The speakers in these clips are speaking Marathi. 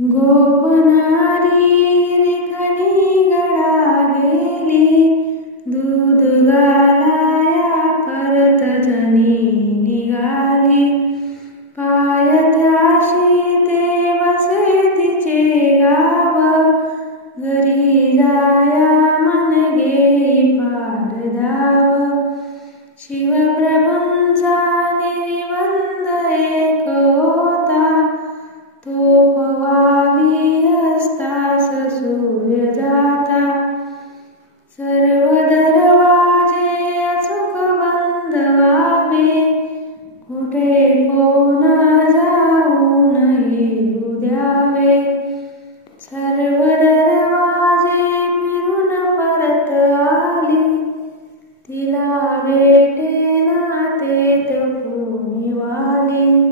गोपनारी रेखणी गळा गेली, दूध घालाया परत जणी निघाली. पायथ्याशी ते वसे तिचे गाव, घरी जाया मन घेई फार धाव. शिवप्रभूंचा निबंध एक होता, तो पवावी असतास सूर्य जाता. सर्व दरवाजे अचूक बंद व्हावे, कुठे कोण जाऊन येऊ द्यावे. सर्व दरवाजे फिरून परत आली, तिला भेटेना तेथ कोणी वाली.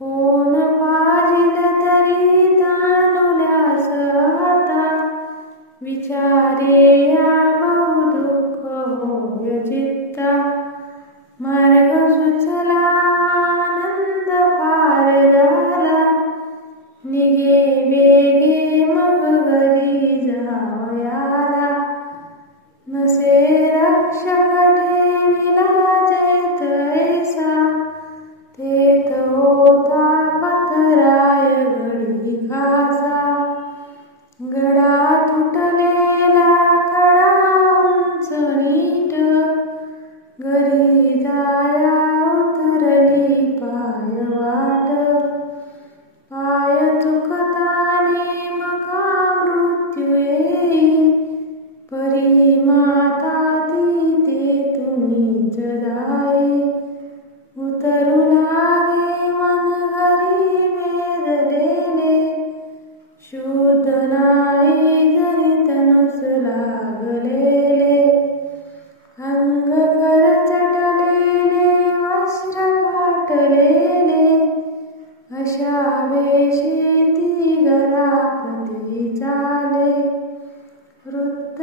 कोण पाजिल तरी तानुल्यास आता, विचारे या बहु दुःख होय चित्ता. मार्ग सुचला आनंद फार झाला, निघे वेगे मग घरी जावयाला. नसे रक्षक ठेविला जेथ ऐसा, तेथ होता पथराय गडी खासा. गडा तुटलेला कडा उंच नीट, घरी जाया उतरली पाय वाट. पाय चुकताने मका मृत्यू येई, परी माता ती तेथूनच जाई. उतरू लागे मन घरी वेदलेले, शुद्ध नाही जरी तनुस लागलेले. अंग खरचटलेले वस्त्र फाटलेले, अशा वेशी ती घरापती चाले. वृत्त